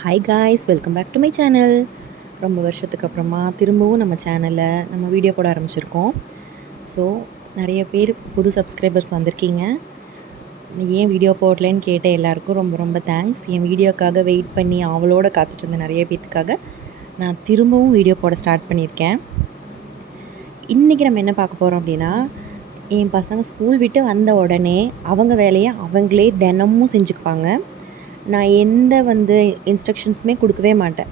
Hi guys, welcome back to my channel. ரொம்ப வருஷத்துக்கு அப்புறமா திரும்பவும் நம்ம சேனலில் நம்ம வீடியோ போட ஆரம்பிச்சிருக்கோம். ஸோ நிறைய பேர் புது சப்ஸ்கிரைபர்ஸ் வந்திருக்கீங்க. ஏன் வீடியோ போடலன்னு கேட்ட எல்லாருக்கும் ரொம்ப ரொம்ப தேங்க்ஸ். என் வீடியோக்காக வெயிட் பண்ணி அவளோட காத்துட்டு இருந்த நிறைய பேத்துக்காக நான் திரும்பவும் வீடியோ போட ஸ்டார்ட் பண்ணியிருக்கேன். இன்றைக்கி நம்ம என்ன பார்க்க போகிறோம் அப்படின்னா, என் பசங்க ஸ்கூல் விட்டு வந்த உடனே அவங்க வேலையை அவங்களே தினமும் செஞ்சுக்குவாங்க. நான் எந்த இன்ஸ்ட்ரக்ஷன்ஸுமே கொடுக்கவே மாட்டேன்.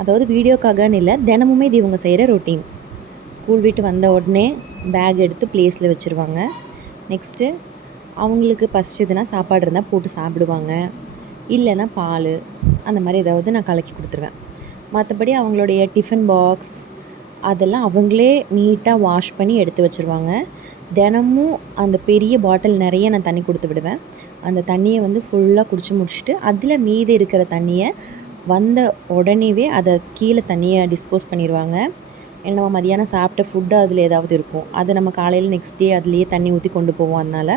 அதாவது வீடியோக்காகன்னு இல்லை, தினமுமே இது இவங்க செய்கிற ரொட்டீன். ஸ்கூல் விட்டு வந்த உடனே பேக் எடுத்து ப்ளேஸில் வச்சுருவாங்க. நெக்ஸ்ட்டு அவங்களுக்கு பசிச்சதுன்னா சாப்பாடு இருந்தால் போட்டு சாப்பிடுவாங்க. இல்லைன்னா பால் அந்த மாதிரி ஏதாவது நான் கலக்கி கொடுத்துருவேன். மற்றபடி அவங்களுடைய டிஃபன் பாக்ஸ் அதெல்லாம் அவங்களே நீட்டாக வாஷ் பண்ணி எடுத்து வச்சுருவாங்க. தினமும் அந்த பெரிய பாட்டில் நிறைய நான் தண்ணி கொடுத்து விடுவேன். அந்த தண்ணியை ஃபுல்லாக குடித்து முடிச்சுட்டு அதில் மீதி இருக்கிற தண்ணியை வந்த உடனேவே அதை கீழே தண்ணியை டிஸ்போஸ் பண்ணிடுவாங்க. ஏன்னா நம்ம மதியானம் சாப்பிட்ட ஃபுட்டு அதில் ஏதாவது இருக்கும், அதை நம்ம காலையில் நெக்ஸ்ட் டே அதுலேயே தண்ணி ஊற்றி கொண்டு போவோம். அதனால்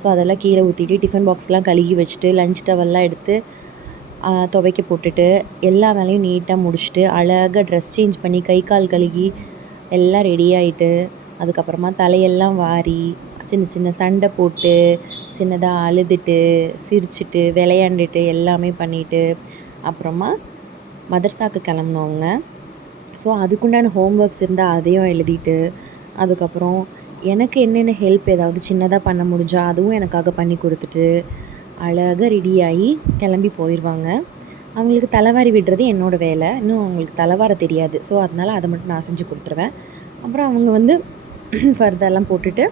ஸோ அதெல்லாம் கீழே ஊற்றிட்டு டிஃபன் பாக்ஸ்லாம் கழுகி வச்சுட்டு லஞ்ச் டவல்லாம் எடுத்து துவைக்க போட்டுட்டு எல்லா வேலையும் நீட்டாக முடிச்சுட்டு அழகாக ட்ரெஸ் சேஞ்ச் பண்ணி கை கால் கழுகி எல்லாம் ரெடி ஆகிட்டு அதுக்கப்புறமா தலையெல்லாம் வாரி சின்ன சின்ன சண்டை போட்டு சின்னதாக அழுதுட்டு சிரிச்சுட்டு விளையாண்டுட்டு எல்லாமே பண்ணிவிட்டு அப்புறமா மதர்சாவுக்கு கிளம்புனவங்க. ஸோ அதுக்குண்டான ஹோம் ஒர்க்ஸ் இருந்தால் அதையும் எழுதிட்டு அதுக்கப்புறம் எனக்கு என்னென்ன ஹெல்ப் ஏதாவது சின்னதாக பண்ண முடிஞ்சால் அதுவும் எனக்காக பண்ணி கொடுத்துட்டு அழகாக ரெடியாகி கிளம்பி போயிடுவாங்க. அவங்களுக்கு தலைவாரி விடுறது என்னோடய வேலை. இன்னும் அவங்களுக்கு தலைவார தெரியாது. ஸோ அதனால் அதை மட்டும் நான் செஞ்சு கொடுத்துருவேன். அப்புறம் அவங்க ஃபர்தெல்லாம் போட்டுட்டு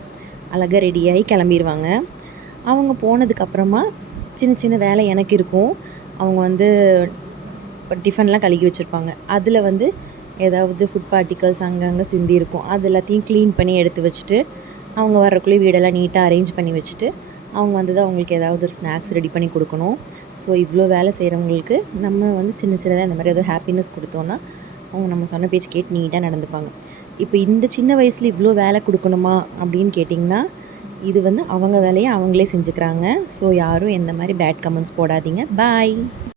அழகாக ரெடியாகி கிளம்பிடுவாங்க. அவங்க போனதுக்கப்புறமா சின்ன சின்ன வேலை எனக்கு இருக்கும். அவங்க டிஃபன்லாம் கழுகி வச்சுருப்பாங்க. அதில் ஏதாவது ஃபுட் பார்ட்டிகல்ஸ் அங்கங்கே சிந்தி இருக்கும். அது எல்லாத்தையும் க்ளீன் பண்ணி எடுத்து வச்சுட்டு அவங்க வர்றக்குள்ளே வீடெல்லாம் நீட்டாக அரேஞ்ச் பண்ணி வச்சுட்டு அவங்க அவங்களுக்கு ஏதாவது ஒரு ஸ்நாக்ஸ் ரெடி பண்ணி கொடுக்கணும். ஸோ இவ்வளோ வேலை செய்கிறவங்களுக்கு நம்ம சின்ன சின்னதாக இந்த மாதிரி ஏதாவது ஹாப்பினஸ் கொடுத்தோன்னா அவங்க நம்ம சொன்ன பேச்சு கேட்டு நீட்டாக நடந்துப்பாங்க. இப்போ இந்த சின்ன வயசில் இவ்வளோ வேலை கொடுக்கணுமா அப்படின்னு கேட்டிங்கன்னா, இது அவங்க வேலையை அவங்களே செஞ்சுக்கிறாங்க. ஸோ யாரும் எந்த மாதிரி பேட் கமெண்ட்ஸ் போடாதீங்க. பாய்.